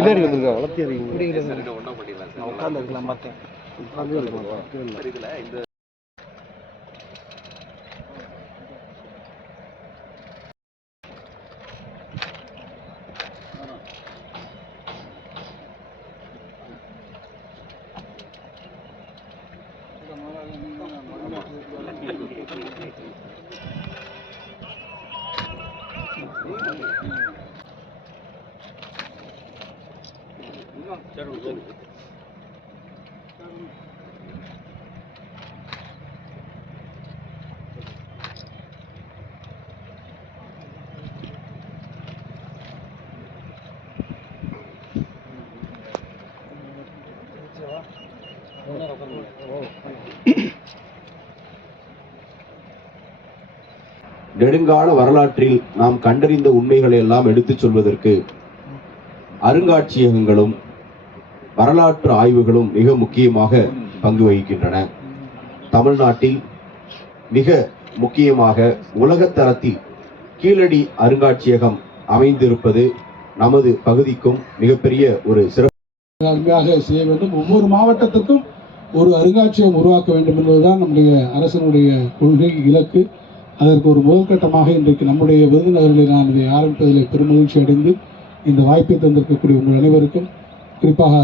பின்னாடி வந்துருங்க வளர்த்தி உட்காந்து இருக்கலாம் பார்த்தேன். நெடுங்கால வரலாற்றில் நாம் கண்டறிந்த உண்மைகளை எல்லாம் எடுத்துச் சொல்வதற்கு அருங்காட்சியகங்களும் வரலாற்று ஆய்வுகளும் மிக முக்கியமாக பங்கு வகிக்கின்றன. தமிழ்நாட்டில் மிக முக்கியமாக உலகத்தரத்தில் கீழடி அருங்காட்சியகம் அமைந்திருப்பது நமது பகுதிக்கும் மிகப்பெரிய ஒரு சிறப்பாக செய்ய வேண்டும். ஒவ்வொரு மாவட்டத்திற்கும் ஒரு அருங்காட்சியகம் உருவாக்க வேண்டும் என்பதுதான் நம்முடைய அரசனுடைய கொள்கை இலக்கு. அதற்கு ஒரு முதற்கட்டமாக இன்றைக்கு நம்முடைய விருதுநகரில் நான் இதை ஆரம்பிப்பதில் பெருமகிழ்ச்சி அடைந்து இந்த வாய்ப்பை தந்திருக்கக்கூடிய உங்கள் அனைவருக்கும் குறிப்பாக